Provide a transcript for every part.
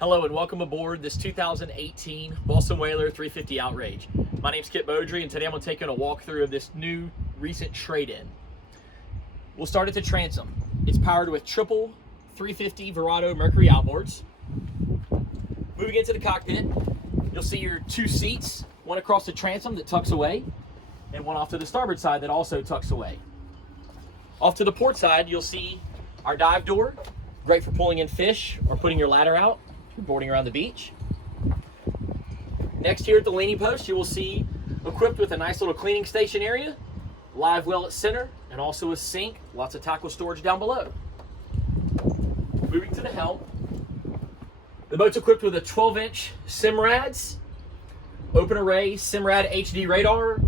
Hello and welcome aboard this 2018 Boston Whaler 350 Outrage. My name's Kip Beaudry and today I'm going to take you on a walkthrough of this new recent trade-in. We'll start at the Transom. It's powered with triple 350 Verados Mercury outboards. Moving into the cockpit, you'll see your two seats, one across the transom that tucks away and one off to the starboard side that also tucks away. Off to the port side, you'll see our dive door, great for pulling in fish or putting your ladder out. Boarding around the beach. Next, here at the leaning post, you will see equipped with a nice little cleaning station area, live well at center, and also a sink, lots of tackle storage down below. Moving to the helm, the boat's equipped with a 12-inch Simrads, open array Simrad HD radar,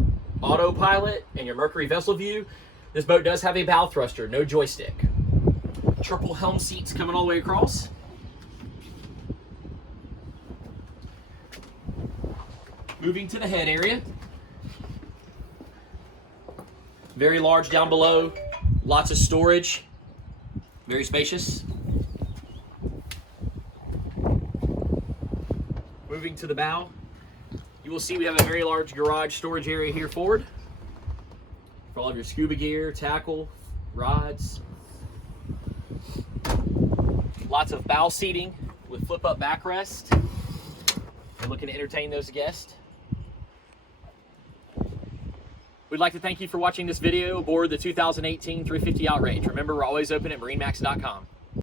autopilot, and your Mercury vessel view. This boat does have a bow thruster, no joystick. Triple helm seats coming all the way across. Moving to the head area, very large down below, lots of storage, very spacious. Moving to the bow, you will see we have a very large garage storage area here forward for all of your scuba gear, tackle, rods. Lots of bow seating with flip-up backrest. We're looking to entertain those guests. We'd like to thank you for watching this video aboard the 2018 350 Outrage. Remember, we're always open at MarineMax.com.